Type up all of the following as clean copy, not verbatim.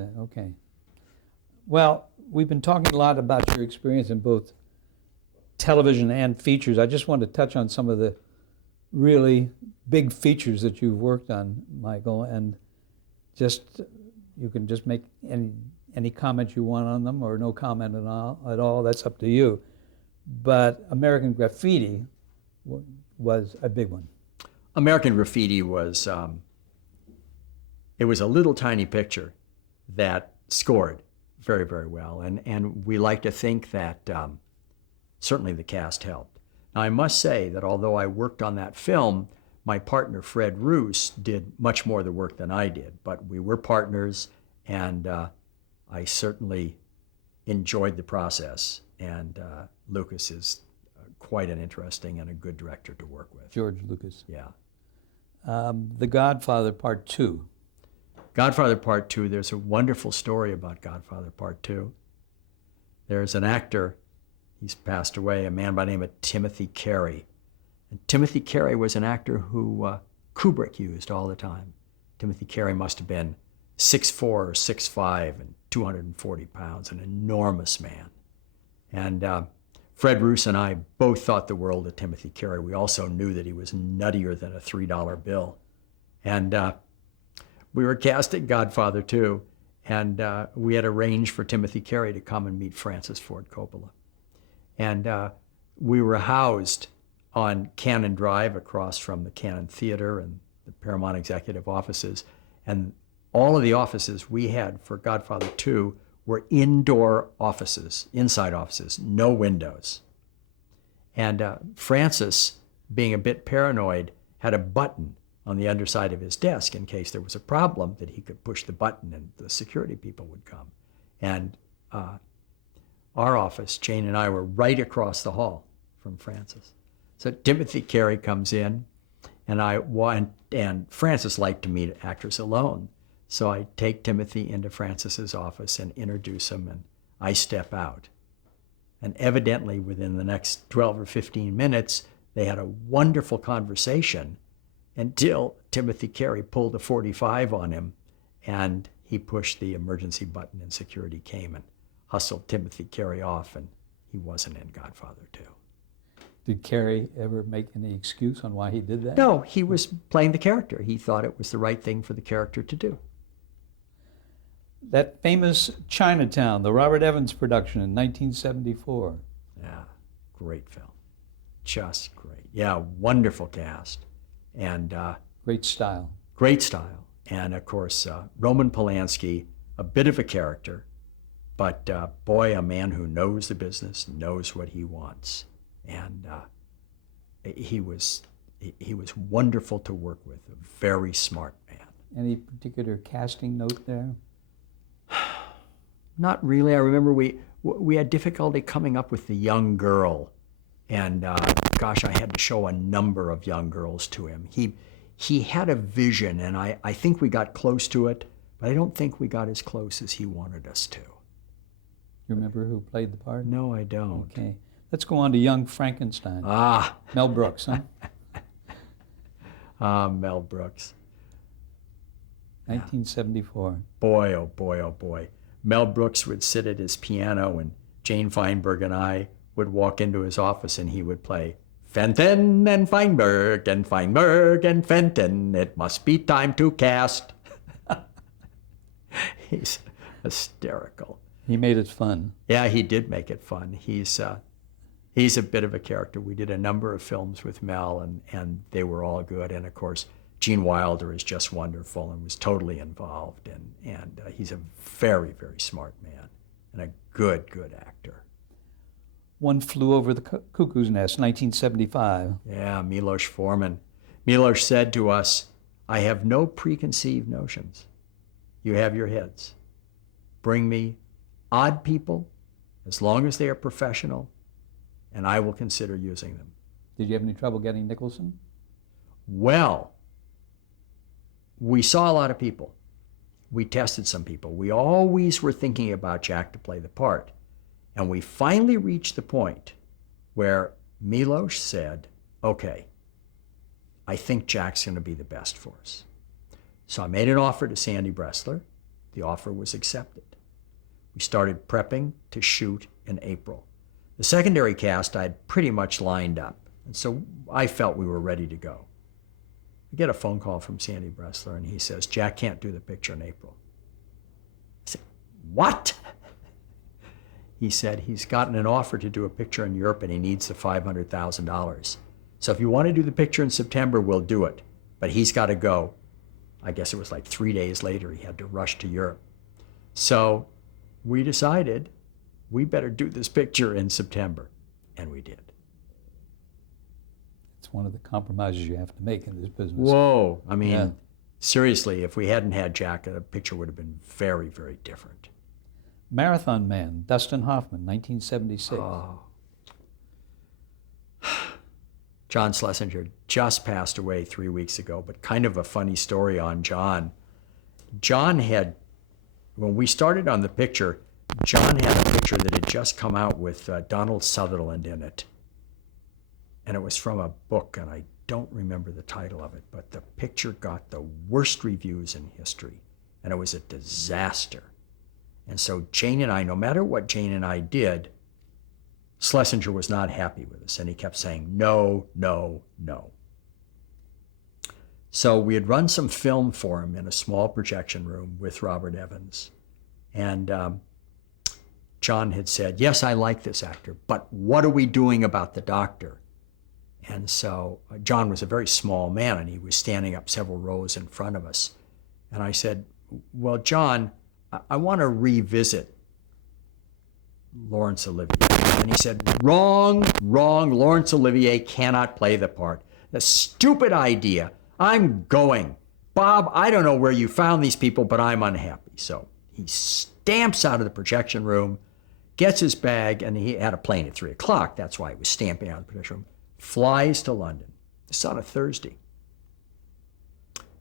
Okay. Well, we've been talking a lot about your experience in both television and features. I just want to touch on some of the really big features that you've worked on, Michael, and just you can just make any comment you want on them or no comment at all. That's up to you. But American Graffiti was a big one. American Graffiti was, it was a little tiny picture that scored very, very well. And we like to think that certainly the cast helped. Now, I must say that although I worked on that film, my partner, Fred Roos, did much more of the work than I did. But we were partners, and I certainly enjoyed the process. And Lucas is quite an interesting and a good director to work with. George Lucas. Yeah. The Godfather Part 2. Godfather Part 2, there's a wonderful story about Godfather Part 2. There's an actor, he's passed away, a man by the name of Timothy Carey. And Timothy Carey was an actor who Kubrick used all the time. Timothy Carey must have been 6'4" or 6'5" and 240 pounds, an enormous man. And Fred Roos and I both thought the world of Timothy Carey. We also knew that he was nuttier than a $3 bill. And we were casting Godfather 2, and we had arranged for Timothy Carey to come and meet Francis Ford Coppola. And we were housed on Cannon Drive across from the Cannon Theater and the Paramount executive offices. And all of the offices we had for Godfather 2 were indoor offices, inside offices, no windows. And Francis, being a bit paranoid, had a button on the underside of his desk in case there was a problem that he could push the button and the security people would come. And our office, Jane and I, were right across the hall from Francis. So Timothy Carey comes in, and Francis liked to meet actors alone. So I take Timothy into Francis's office and introduce him, and I step out. And evidently within the next 12 or 15 minutes, they had a wonderful conversation until Timothy Carey pulled a .45 on him, and he pushed the emergency button and security came and hustled Timothy Carey off, and he wasn't in Godfather 2. Did Carey ever make any excuse on why he did that? No, he was playing the character. He thought it was the right thing for the character to do. That famous Chinatown, the Robert Evans production in 1974. Yeah, great film. Just great. Yeah, wonderful cast. And great style. Great style. And of course, Roman Polanski, a bit of a character, but boy, a man who knows the business, knows what he wants. And he was wonderful to work with, a very smart man. Any particular casting note there? Not really. I remember we had difficulty coming up with the young girl, and gosh, I had to show a number of young girls to him. He had a vision, and I think we got close to it, but I don't think we got as close as he wanted us to. You remember who played the part? No, I don't. Okay. Let's go on to Young Frankenstein. Ah. Mel Brooks, huh? Mel Brooks. 1974. Boy, oh boy, oh boy. Mel Brooks would sit at his piano, and Jane Feinberg and I would walk into his office, and he would play Fenton and Feinberg and Feinberg and Fenton. It must be time to cast. He's hysterical. He made it fun. Yeah, he did make it fun. He's a bit of a character. We did a number of films with Mel, and they were all good. And of course, Gene Wilder is just wonderful and was totally involved. And he's a very, very smart man and a good, good actor. One Flew Over the Cuckoo's Nest, 1975. Yeah, Milos Forman. Milos said to us, I have no preconceived notions. You have your heads. Bring me odd people, as long as they are professional, and I will consider using them. Did you have any trouble getting Nicholson? Well, we saw a lot of people. We tested some people. We always were thinking about Jack to play the part. And we finally reached the point where Milos said, okay, I think Jack's going to be the best for us. So I made an offer to Sandy Bressler, The offer was accepted. We started prepping to shoot in April. The secondary cast I had pretty much lined up, and so I felt we were ready to go. I get a phone call from Sandy Bressler, and he says, Jack can't do the picture in April. I said, what? He said he's gotten an offer to do a picture in Europe, and he needs the $500,000. So if you want to do the picture in September, we'll do it. But he's got to go. I guess it was like 3 days later, he had to rush to Europe. So we decided we better do this picture in September, and we did. It's one of the compromises you have to make in this business. Whoa. I mean, Yeah. seriously, if we hadn't had Jack, the picture would have been very, very different. Marathon Man, Dustin Hoffman, 1976. Oh. John Schlesinger just passed away 3 weeks ago, but kind of a funny story on John. John had, when we started on the picture, John had a picture that had just come out with Donald Sutherland in it. And it was from a book, and I don't remember the title of it, but the picture got the worst reviews in history, and it was a disaster. And so Jane and I, no matter what Jane and I did, Schlesinger was not happy with us, and he kept saying, no, no, no. So we had run some film for him in a small projection room with Robert Evans. And John had said, yes, I like this actor, but what are we doing about the doctor? And so John was a very small man, and he was standing up several rows in front of us. And I said, well, John, I want to revisit Laurence Olivier. And he said, wrong, wrong, Laurence Olivier cannot play the part. The stupid idea. I'm going. Bob, I don't know where you found these people, but I'm unhappy. So he stamps out of the projection room, gets his bag, and he had a plane at 3 o'clock. That's why he was stamping out of the projection room. Flies to London. It's on a Thursday.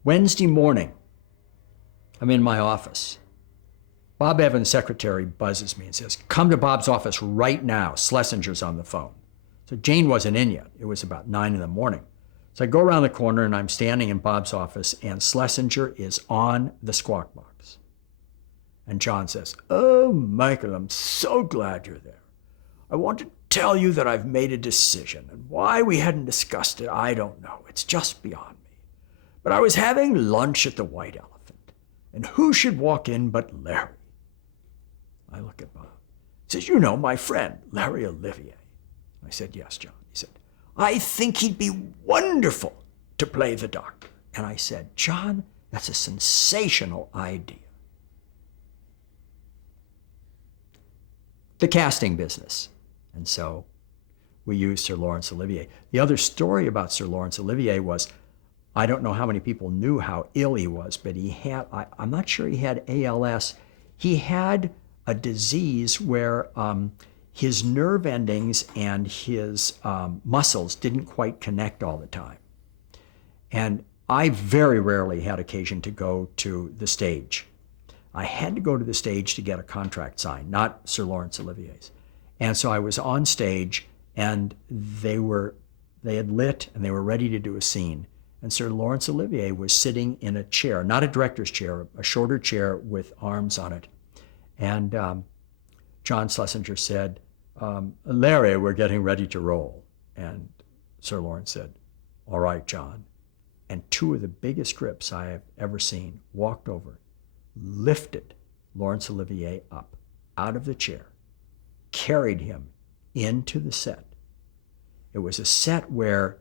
Wednesday morning, I'm in my office. Bob Evans' secretary buzzes me and says, come to Bob's office right now. Schlesinger's on the phone. So Jane wasn't in yet. It was about 9 in the morning. So I go around the corner, and I'm standing in Bob's office, and Schlesinger is on the squawk box. And John says, oh, Michael, I'm so glad you're there. I want to tell you that I've made a decision, and why we hadn't discussed it, I don't know. It's just beyond me. But I was having lunch at the White Elephant, and who should walk in but Larry? I look at Bob. He says, you know my friend, Larry Olivier. I said, yes, John. He said, I think he'd be wonderful to play the doctor. And I said, John, that's a sensational idea. The casting business. And so we used Sir Laurence Olivier. The other story about Sir Laurence Olivier was, I don't know how many people knew how ill he was, but he had, I'm not sure he had ALS. He had a disease where his nerve endings and his muscles didn't quite connect all the time. And I very rarely had occasion to go to the stage. I had to go to the stage to get a contract signed, not Sir Laurence Olivier's. And so I was on stage, and they had lit, and they were ready to do a scene. And Sir Laurence Olivier was sitting in a chair, not a director's chair, a shorter chair with arms on it. And John Schlesinger said, Larry, we're getting ready to roll. And Sir Laurence said, all right, John. And 2 of the biggest scripts I have ever seen walked over, lifted Laurence Olivier up out of the chair, carried him into the set. It was a set where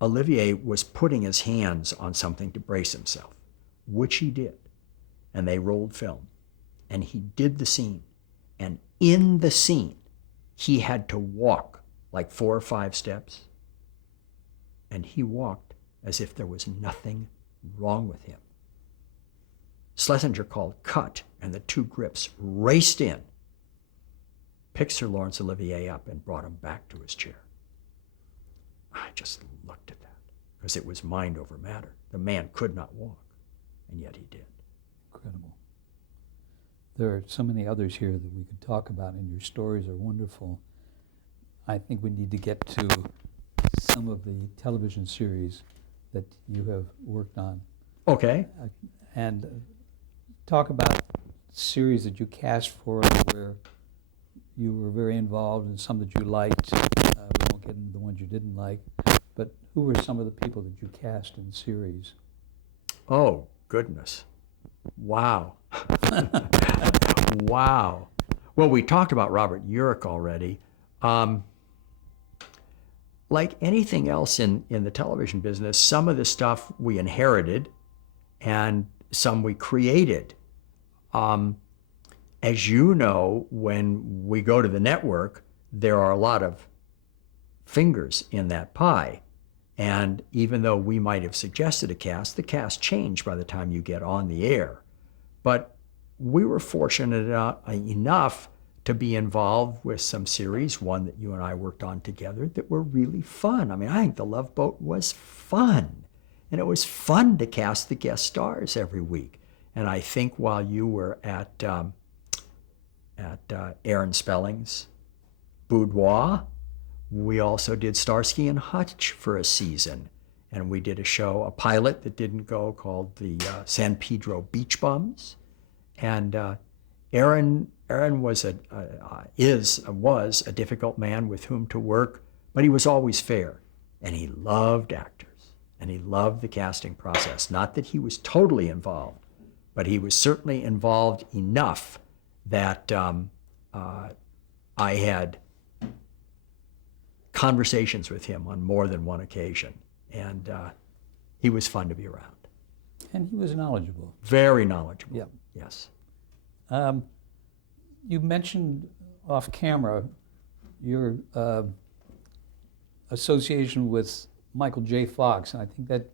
Olivier was putting his hands on something to brace himself, which he did. And they rolled film. And he did the scene. And in the scene, he had to walk like 4 or 5 steps. And he walked as if there was nothing wrong with him. Schlesinger called cut, and the 2 grips raced in, picked Sir Laurence Olivier up, and brought him back to his chair. I just looked at that, because it was mind over matter. The man could not walk, and yet he did. Incredible. There are so many others here that we could talk about, and your stories are wonderful. I think we need to get to some of the television series that you have worked on. Okay. And talk about series that you cast for where you were very involved and some that you liked? We won't get into the ones you didn't like, but who were some of the people that you cast in series? Oh, goodness. Wow. Wow. Well, we talked about Robert Urich already. Like anything else in the television business, some of the stuff we inherited and some we created. As you know, when we go to the network, there are a lot of fingers in that pie. And even though we might have suggested a cast, the cast changed by the time you get on the air. But we were fortunate enough to be involved with some series, one that you and I worked on together, that were really fun. I mean, I think The Love Boat was fun. And it was fun to cast the guest stars every week. And I think while you were at Aaron Spelling's boudoir, we also did Starsky and Hutch for a season. And we did a show, a pilot that didn't go, called the San Pedro Beach Bums. And Aaron was a difficult man with whom to work, but he was always fair. And he loved actors. And he loved the casting process. Not that he was totally involved, but he was certainly involved enough that I had conversations with him on more than one occasion. And he was fun to be around. And he was knowledgeable. Very knowledgeable. Yep. Yes. You mentioned off camera your association with Michael J. Fox, and I think that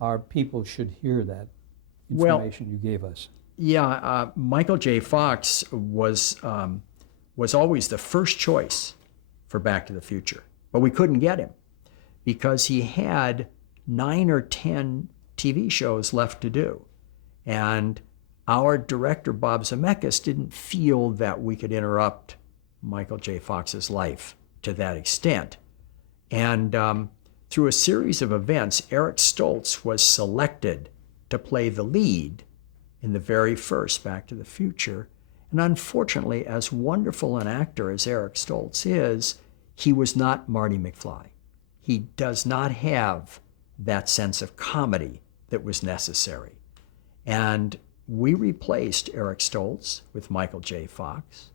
our people should hear that information you gave us. Yeah, Michael J. Fox was always the first choice for Back to the Future, but we couldn't get him because he had 9 or 10 TV shows left to do, and our director Bob Zemeckis didn't feel that we could interrupt Michael J. Fox's life to that extent, and through a series of events, Eric Stoltz was selected to play the lead in the very first Back to the Future. And unfortunately, as wonderful an actor as Eric Stoltz is, he was not Marty McFly. He does not have that sense of comedy that was necessary. And we replaced Eric Stoltz with Michael J. Fox,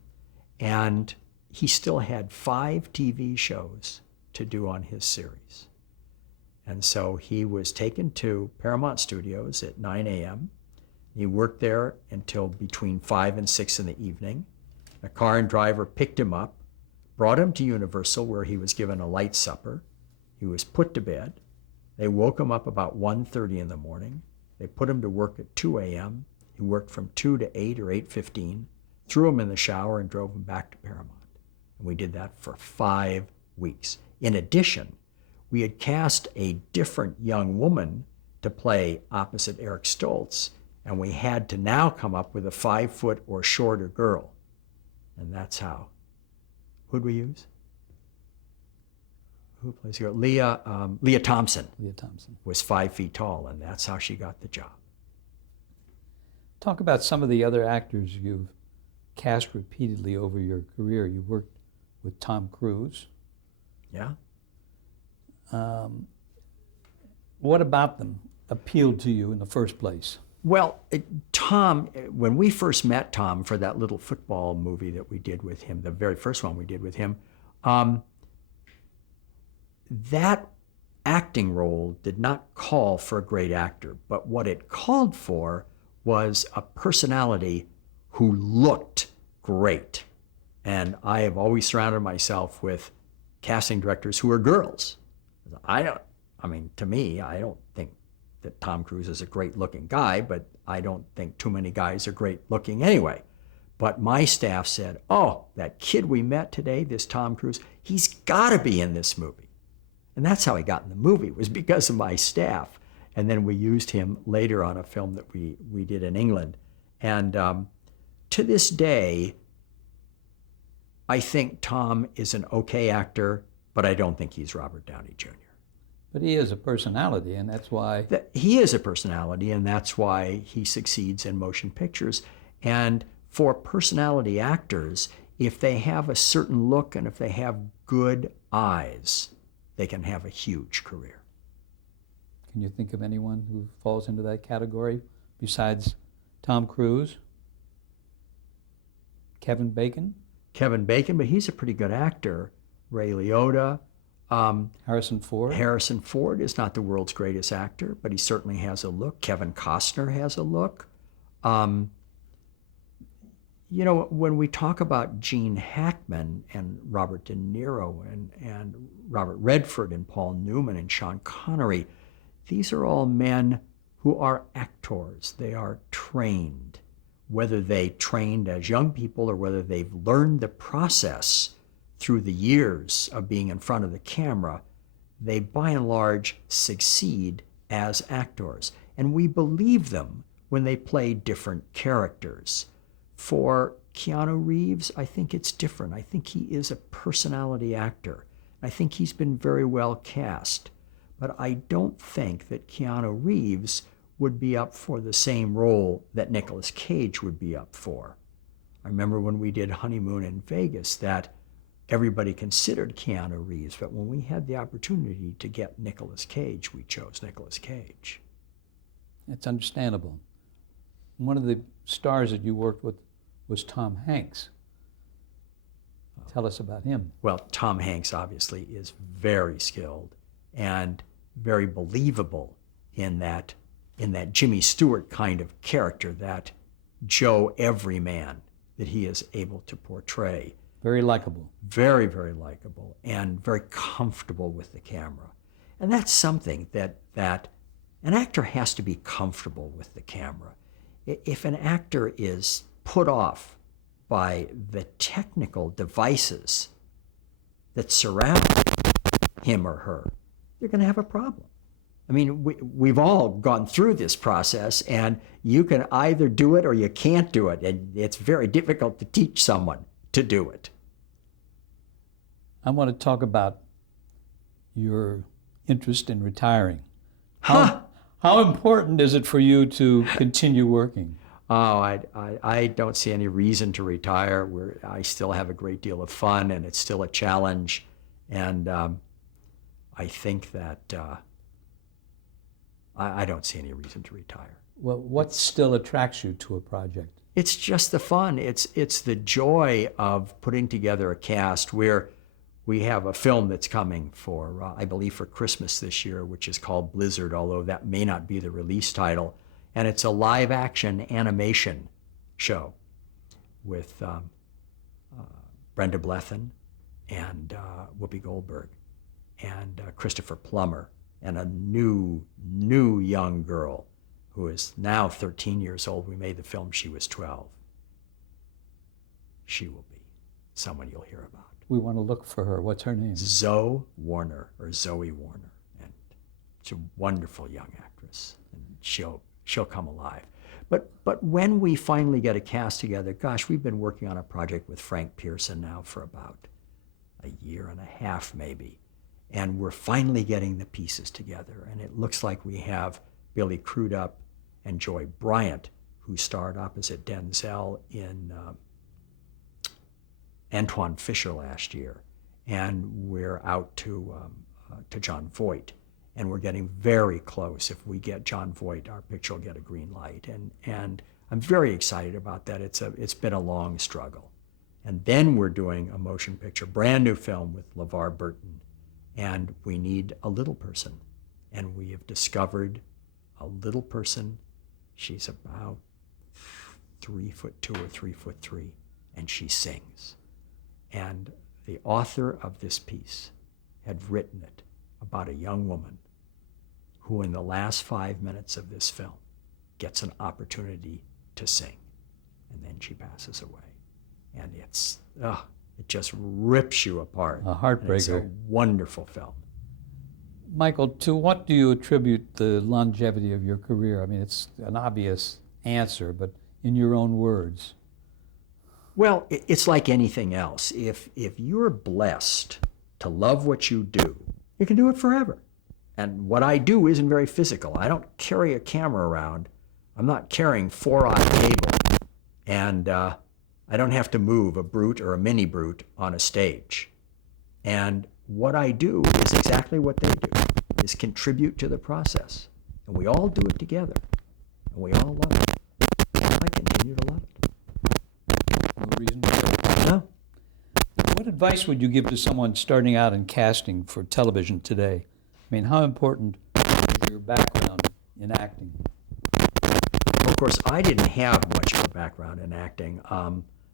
and he still had 5 TV shows to do on his series. And so he was taken to Paramount Studios at 9 a.m. He worked there until between 5 and 6 in the evening. A car and driver picked him up, brought him to Universal, where he was given a light supper. He was put to bed. They woke him up about 1:30 in the morning. They put him to work at 2 a.m. He worked from 2 to 8 or 8:15, threw him in the shower, and drove him back to Paramount. And we did that for 5 weeks. In addition, we had cast a different young woman to play opposite Eric Stoltz, and we had to now come up with a 5-foot or shorter girl. And that's how. Who'd we use? Who plays the girl? Leah Thompson. Leah Thompson was 5 feet tall, and that's how she got the job. Talk about some of the other actors you've cast repeatedly over your career. You worked with Tom Cruise. Yeah. What about them appealed to you in the first place? Well, Tom, when we first met Tom for that little football movie that we did with him, the very first one we did with him, that acting role did not call for a great actor, but what it called for was a personality who looked great. And I have always surrounded myself with casting directors who are girls. To me, I don't think that Tom Cruise is a great looking guy, but I don't think too many guys are great looking anyway. But my staff said, oh, that kid we met today, this Tom Cruise, he's gotta be in this movie. And that's how he got in the movie, was because of my staff. And then we used him later on a film that we did in England. And to this day, I think Tom is an okay actor, but I don't think he's Robert Downey Jr. But he is a personality, and that's why... He is a personality, and that's why he succeeds in motion pictures. And for personality actors, if they have a certain look and if they have good eyes, they can have a huge career. Can you think of anyone who falls into that category besides Tom Cruise? Kevin Bacon? Kevin Bacon, but he's a pretty good actor. Ray Liotta. Harrison Ford? Harrison Ford is not the world's greatest actor, but he certainly has a look. Kevin Costner has a look. You know, when we talk about Gene Hackman and Robert De Niro and Robert Redford and Paul Newman and Sean Connery, these are all men who are actors. They are trained. Whether they trained as young people or whether they've learned the process through the years of being in front of the camera, they by and large succeed as actors. And we believe them when they play different characters. For Keanu Reeves, I think it's different. I think he is a personality actor. I think he's been very well cast. But I don't think that Keanu Reeves would be up for the same role that Nicolas Cage would be up for. I remember when we did Honeymoon in Vegas that everybody considered Keanu Reeves, but when we had the opportunity to get Nicolas Cage, we chose Nicolas Cage. It's understandable. One of the stars that you worked with was Tom Hanks. Tell us about him. Well, Tom Hanks obviously is very skilled and very believable in that Jimmy Stewart kind of character, that Joe Everyman that he is able to portray. Very likable. Very, very likable and very comfortable with the camera. And that's something that an actor has to be comfortable with the camera. If an actor is put off by the technical devices that surround him or her, they're going to have a problem. I mean, we've all gone through this process, and you can either do it or you can't do it, and it's very difficult to teach someone to do it. I want to talk about your interest in retiring. Huh? How important is it for you to continue working? Oh, I don't see any reason to retire. I still have a great deal of fun, and it's still a challenge. And I think that I don't see any reason to retire. Well, what still attracts you to a project? It's just the fun. It's the joy of putting together a cast where we have a film that's coming for, I believe, for Christmas this year, which is called Blizzard, although that may not be the release title. And it's a live-action animation show with Brenda Blethyn and Whoopi Goldberg and Christopher Plummer and a new young girl who is now 13 years old. We made the film, she was 12. She will be someone you'll hear about. We want to look for her. What's her name? Zoe Warner. And she's a wonderful young actress, and she'll come alive. But when we finally get a cast together, gosh, we've been working on a project with Frank Pearson now for about a year and a half maybe. And we're finally getting the pieces together. And it looks like we have Billy Crudup and Joy Bryant, who starred opposite Denzel in Antoine Fisher last year. And we're out to Jon Voight. And we're getting very close. If we get Jon Voight, our picture will get a green light. And I'm very excited about that. It's been a long struggle. And then we're doing a motion picture, brand new film with LeVar Burton. And we need a little person. And we have discovered a little person. She's about 3'2" or 3'3", and she sings. And the author of this piece had written it about a young woman who in the last 5 minutes of this film gets an opportunity to sing. And then she passes away. And it just rips you apart. A heartbreaker. And it's a wonderful film. Michael, to what do you attribute the longevity of your career? I mean, it's an obvious answer, but in your own words. Well, it's like anything else. If you're blessed to love what you do, you can do it forever. And what I do isn't very physical. I don't carry a camera around. I'm not carrying 4-aught cable And I don't have to move a brute or a mini brute on a stage. And what I do is exactly what they do, is contribute to the process. And we all do it together. And we all love it. And I continue to love it. No reason to. No. What advice would you give to someone starting out in casting for television today? I mean, how important is your background in acting? Of course, I didn't have much of a background in acting.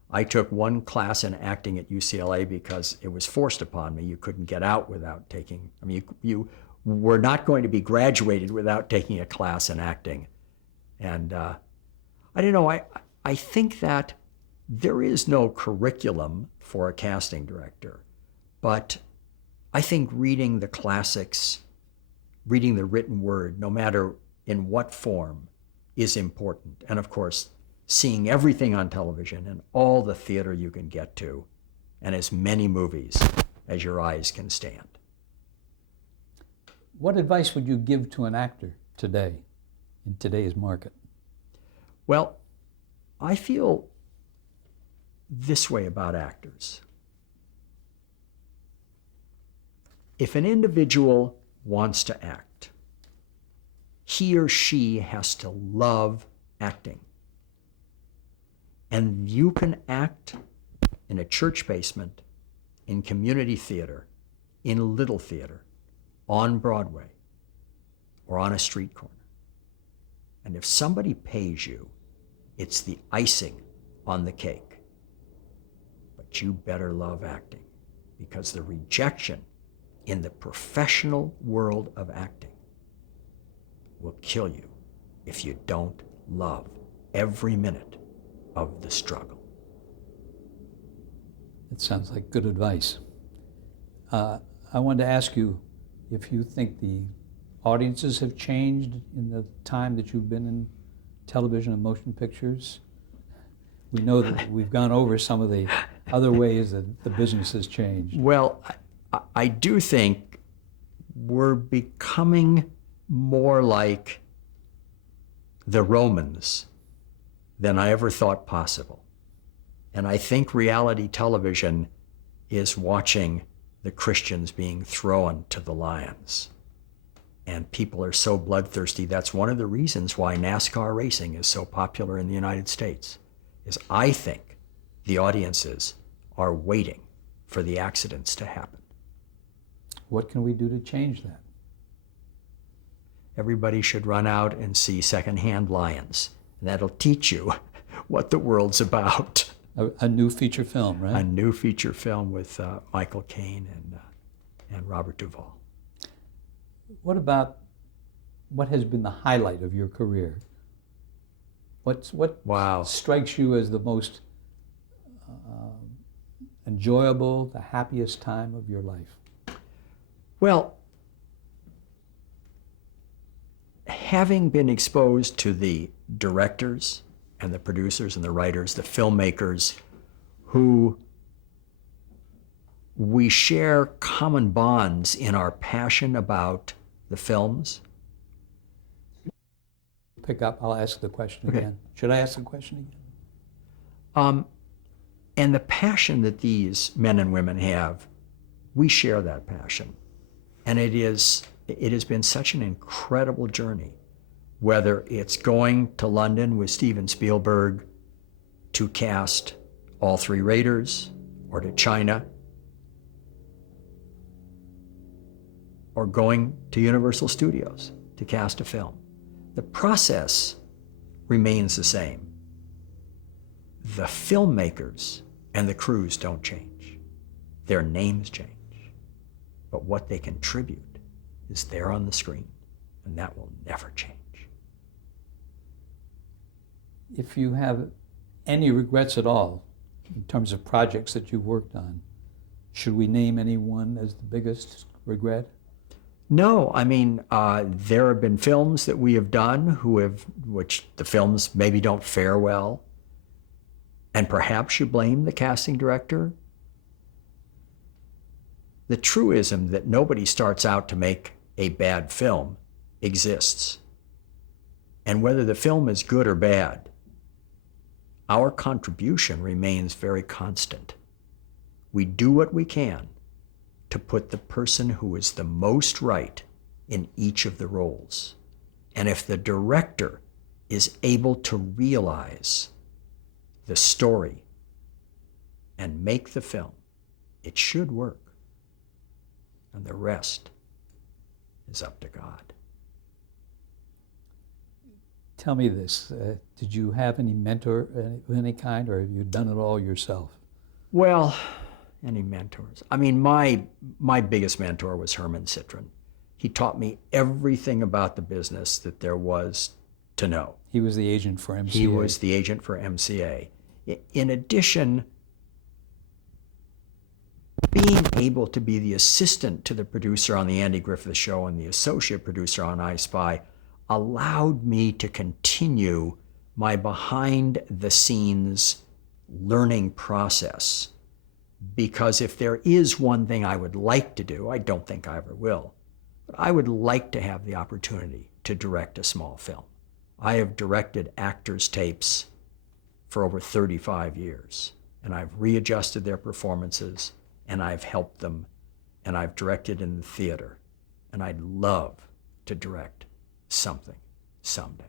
I took one class in acting at UCLA because it was forced upon me. You couldn't get out without taking, I mean, you were not going to be graduated without taking a class in acting. And I don't know, I think that there is no curriculum for a casting director, but I think reading the classics, reading the written word, no matter in what form, is important. And of course, seeing everything on television and all the theater you can get to, and as many movies as your eyes can stand. What advice would you give to an actor today, in today's market? Well, I feel this way about actors. If an individual wants to act, he or she has to love acting. And you can act in a church basement, in community theater, in little theater, on Broadway, or on a street corner. And if somebody pays you, it's the icing on the cake. But you better love acting, because the rejection in the professional world of acting will kill you if you don't love every minute of the struggle. That sounds like good advice. I wanted to ask you if you think the audiences have changed in the time that you've been in television and motion pictures. We know that we've gone over some of the other ways that the business has changed. Well, I do think we're becoming more like the Romans than I ever thought possible. And I think reality television is watching the Christians being thrown to the lions. And people are so bloodthirsty. That's one of the reasons why NASCAR racing is so popular in the United States, is I think the audiences are waiting for the accidents to happen. What can we do to change that? Everybody should run out and see Secondhand Lions. And that'll teach you what the world's about. A new feature film, right? A new feature film with Michael Caine and Robert Duvall. What has been the highlight of your career? What Wow. strikes you as the most enjoyable, the happiest time of your life? Well, having been exposed to the directors and the producers and the writers, the filmmakers, who we share common bonds in our passion about the films. Pick up, I'll ask the question Okay. again. Should I ask the question again? And the passion that these men and women have, we share that passion. And it has been such an incredible journey, whether it's going to London with Steven Spielberg to cast all three Raiders, or to China, or going to Universal Studios to cast a film. The process remains the same. The filmmakers and the crews don't change. Their names change. But what they contribute is there on the screen, and that will never change. If you have any regrets at all in terms of projects that you've worked on, should we name any one as the biggest regret? No, I mean, there have been films that we have done which the films maybe don't fare well, and perhaps you blame the casting director. The truism that nobody starts out to make a bad film exists. And whether the film is good or bad, our contribution remains very constant. We do what we can to put the person who is the most right in each of the roles. And if the director is able to realize the story and make the film, it should work. And the rest is up to God. Tell me this, did you have any mentor of any kind, or have you done it all yourself? Well, any mentors? I mean, my biggest mentor was Herman Citron. He taught me everything about the business that there was to know. He was the agent for MCA. He was the agent for MCA. In addition, being able to be the assistant to the producer on The Andy Griffith Show and the associate producer on I Spy allowed me to continue my behind-the-scenes learning process. Because if there is one thing I would like to do, I don't think I ever will, but I would like to have the opportunity to direct a small film. I have directed actors' tapes for over 35 years, and I've readjusted their performances, and I've helped them, and I've directed in the theater, and I'd love to direct something someday.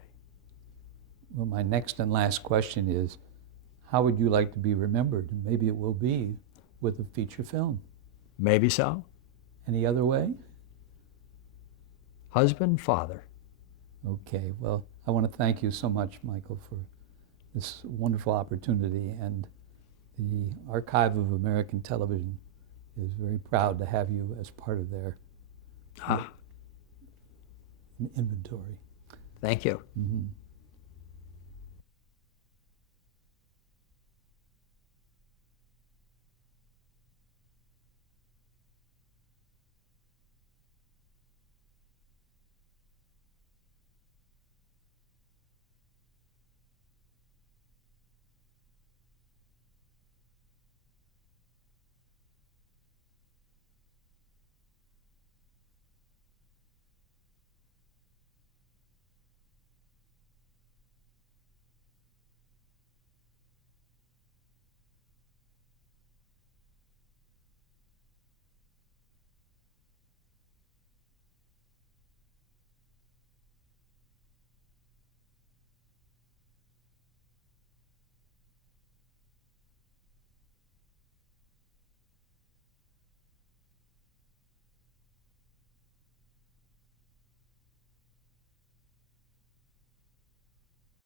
Well, my next and last question is, how would you like to be remembered? And maybe it will be with a feature film. Maybe so. Any other way? Husband, father. Okay, well, I want to thank you so much, Michael, for this wonderful opportunity, and the Archive of American Television is very proud to have you as part of their inventory. Thank you. Mm-hmm.